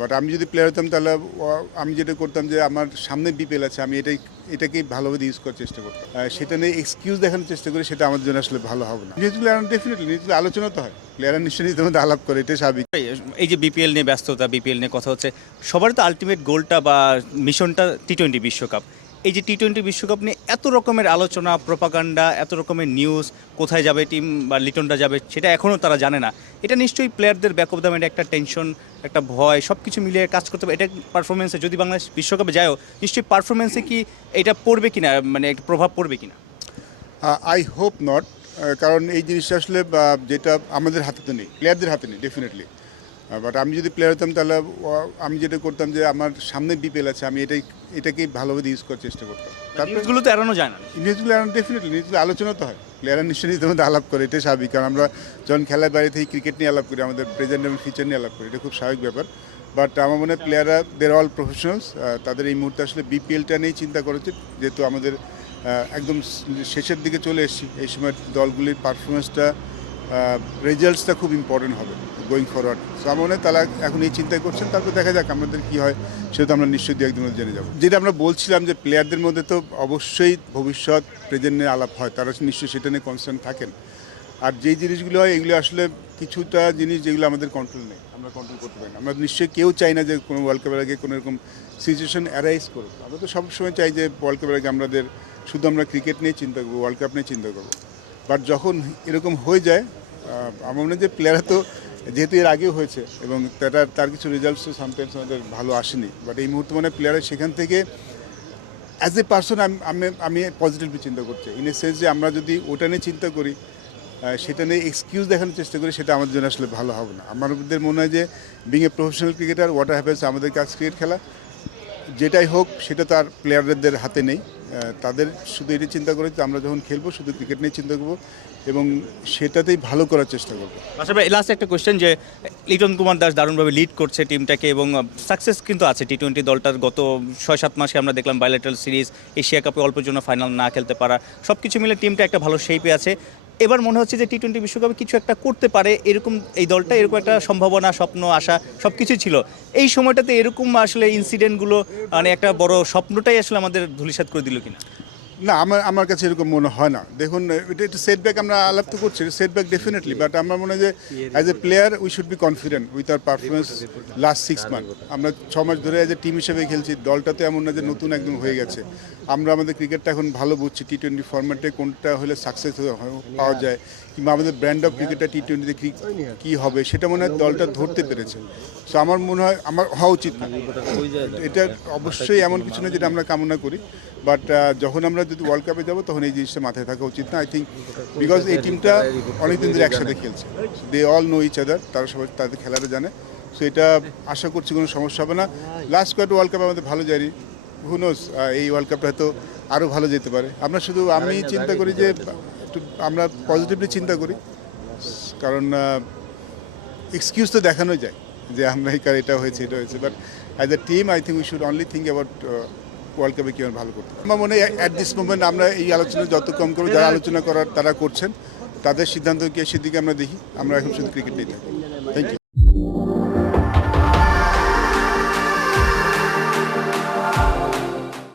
But আমি যদি player হতাম তাহলে আমি যেটা করতাম যে আমার সামনে বিপিএল আছে, আমি এটাকেই ভালোভাবে ইউজ করার চেষ্টা করতাম। সেটা নিয়ে এক্সকিউজ দেখানোর চেষ্টা করি, সেটা আমার জন্য আসলে ভালো হবে না। নিউজিল্যান্ড ডেফিনেটলি নিউজিল্যান্ড আলোচনা তো হয়, প্লেয়াররা নিশ্চয়ই নিজেদের মধ্যে আলাপ করে, এটা স্বাভাবিক। এই যে বিপিএল নিয়ে ব্যস্ততা, বিপিএল নিয়ে কথা হচ্ছে, সবার তো আলটিমেট গোলটা বা মিশনটা টি-20 বিশ্বকাপ। এই যে টি-20 বিশ্বকাপ নিয়ে এত রকমের আলোচনা, প্রপাগান্ডা, এত রকমের নিউজ, কোথায় যাবে টিম বা লিটনটা যাবে সেটা এখনও তারা জানে না। এটা নিশ্চয়ই প্লেয়ারদের ব্যাক অফ দ্য মাইন্ড একটা টেনশন, একটা ভয়, সব কিছু মিলিয়ে কাজ করতে হবে। এটা পারফরমেন্সে যদি বাংলাদেশ বিশ্বকাপে যায়ও, নিশ্চয়ই পারফরমেন্সে কি এটা পড়বে কিনা, মানে একটা প্রভাব পড়বে কিনা? আই হোপ নট, কারণ এই জিনিসটা আসলে যেটা আমাদের হাতে তো নেই, প্লেয়ারদের হাতে নেই ডেফিনেটলি। বাট আমি যদি প্লেয়ার হতাম তাহলে আমি যেটা করতাম যে আমার সামনে বিপিএল আছে, আমি এটাকেই ভালোভাবে ইউজ করার চেষ্টা করতাম। নিউজগুলো তো এড়ানো যায় না। নিউজিল্যান্ড ডেফিনেটলি নিউজিল্যান্ড আলোচনা তো হয়, প্লেয়াররা নিশ্চয়ই নিজেদের মধ্যে আলাপ করে, এটা স্বাভাবিক। কারণ আমরা যখন খেলার বাইরে থেকে ক্রিকেট নিয়ে আলাপ করি, আমাদের প্রেজেন্ট এবং ফিউচার নিয়ে আলাপ করি, এটা খুব স্বাভাবিক ব্যাপার। বাট আমার মনে হয় প্লেয়াররা দের অল প্রফেশনালস, তাদের এই মুহূর্তে আসলে বিপিএলটা নিয়েই চিন্তা করা উচিত, যেহেতু আমাদের একদম শেষের দিকে চলে এসেছি। এই সময় দলগুলির পারফরমেন্সটা, রেজাল্টসটা খুব ইম্পর্টেন্ট হবে গোয়িং ফরওয়ার্ড। সো আমার মনে হয় তারা এখন এই চিন্তাই করছেন, তারপর দেখা যাক আমাদের কী হয়, সেটা আমরা নিশ্চয়ই দু একদিনের জেনে যাবো। যেটা আমরা বলছিলাম যে প্লেয়ারদের মধ্যে তো অবশ্যই ভবিষ্যৎ প্রেজেন্ট নিয়ে আলাপ হয়, তারা নিশ্চয়ই সেটা নিয়ে কনসার্ন থাকেন। আর যেই জিনিসগুলো হয় এগুলো আসলে কিছুটা জিনিস যেগুলো আমাদের কন্ট্রোল নেই, আমরা কন্ট্রোল করতে পারি না। আমরা নিশ্চয়ই কেউ চাই না যে কোনো ওয়ার্ল্ড কাপের আগে কোনো এরকম সিচুয়েশন অ্যারাইজ করুক। আমরা তো সবসময় চাই যে ওয়ার্ল্ড কাপের আগে আমরা ক্রিকেট নিয়ে চিন্তা করবো, ওয়ার্ল্ড কাপ নিয়ে চিন্তা করবো। বাট যখন এরকম হয়ে যায়, আমার মনে হয় যে প্লেয়াররা তো যেহেতু এর আগেও হয়েছে এবং তার কিছু রেজাল্টস সামটাইমস আমাদের ভালো আসেনি। বাট এই মুহূর্তে মানে প্লেয়াররা সেখান থেকে অ্যাজ এ পার্সন আমি পজিটিভলি চিন্তা করছি, ইন এ সেন্স যে আমরা যদি ওটা নিয়ে চিন্তা করি, সেটা নিয়ে এক্সকিউজ দেখানোর চেষ্টা করি, সেটা আমাদের জন্য আসলে ভালো হবে না। আমাদের মনে হয় যে being a professional cricketer, what happens, আমাদের কাজ ক্রিকেট খেলা, যেটাই হোক সেটা তো আর প্লেয়ারদের হাতে নেই। তাদের শুধু এটা চিন্তা করে যে আমরা যখন খেলবো শুধু ক্রিকেট নিয়ে চিন্তা করবো এবং সেটাতেই ভালো করার চেষ্টা করবো। আচ্ছা ভাই, লাস্ট একটা কোয়েশ্চেন, যে লিটন কুমার দাস দারুণভাবে লিড করছে টিমটাকে এবং সাকসেস কিন্তু আছে টি-20 দলটার। গত 6-7 মাসে আমরা দেখলাম বাইলেটারাল সিরিজ, এশিয়া কাপে অল্পের জন্য ফাইনাল না খেলতে পারা, সব কিছু মিলে টিমটা একটা ভালো শেপে আছে। এবার মনে হচ্ছে যে টি-20 বিশ্বকাপে কিছু একটা করতে পারে, এরকম এই দলটা এরকম একটা সম্ভাবনা, স্বপ্ন, আশা সব কিছুই ছিল। এই সময়টাতে এরকম আসলে ইনসিডেন্টগুলো মানে একটা বড় স্বপ্নটাই আসলে আমাদের ধূলিসাৎ করে দিল কিনা? না, আমার কাছে এরকম মনে হয় না। দেখুন, এটা একটু সেটব্যাক, আমরা আলাপ তো করছি, সেটব্যাক ডেফিনেটলি। বাট আমার মনে হয় যে as a player we should be confident with our performance last 6 month. আমরা 6 মাস ধরে অ্যাজ এ টিম হিসেবে খেলছি, দলটা তো এমন না যে নতুন একদম হয়ে গেছে। আমরা আমাদের ক্রিকেটটা এখন ভালো বুঝছি, টি-20 ফরম্যাটে কোনটা হলে সাকসেস পাওয়া যায়, কিংবা আমাদের ব্র্যান্ড অফ ক্রিকেটটা টি-20তে কী হবে, সেটা মনে হয় দলটা ধরতে পেরেছে। সো আমার মনে হয় আমার হওয়া উচিত না। এটা অবশ্যই এমন কিছু না যেটা আমরা কামনা করি। বাট যখন আমরা যদি ওয়ার্ল্ড কাপে যাবো তখন এই জিনিসটা মাথায় থাকা উচিত না, আই থিঙ্ক, বিকজ এই টিমটা অনেকদিন ধরে একসাথে খেলছে, they all know each other, তারা সবাই তাদের খেলাটা জানে। সো এটা আশা করছি কোনো সমস্যা হবে না। লাস্ট কয়েকটা ওয়ার্ল্ড কাপে আমাদের ভালো যায়নি, হু নোস এই ওয়ার্ল্ড কাপটা হয়তো আরও ভালো যেতে পারে। আমি চিন্তা করি যে একটু আমরা পজিটিভলি চিন্তা করি, কারণ এক্সকিউজ তো দেখানো যায় যে আমরা এটা হয়েছে এটা হয়েছে। But as a team I think we should only think about world কাপে কীভাবে ভালো করতে। আমার মনে হয় অ্যাট দিস মোমেন্ট আমরা এই আলোচনা যত কম করবো, যারা আলোচনা করার তারা করছেন, তাদের সিদ্ধান্ত কি সেদিকে আমরা দেখি। আমরা এখন শুধু ক্রিকেট নিয়ে থাকি। Thank you.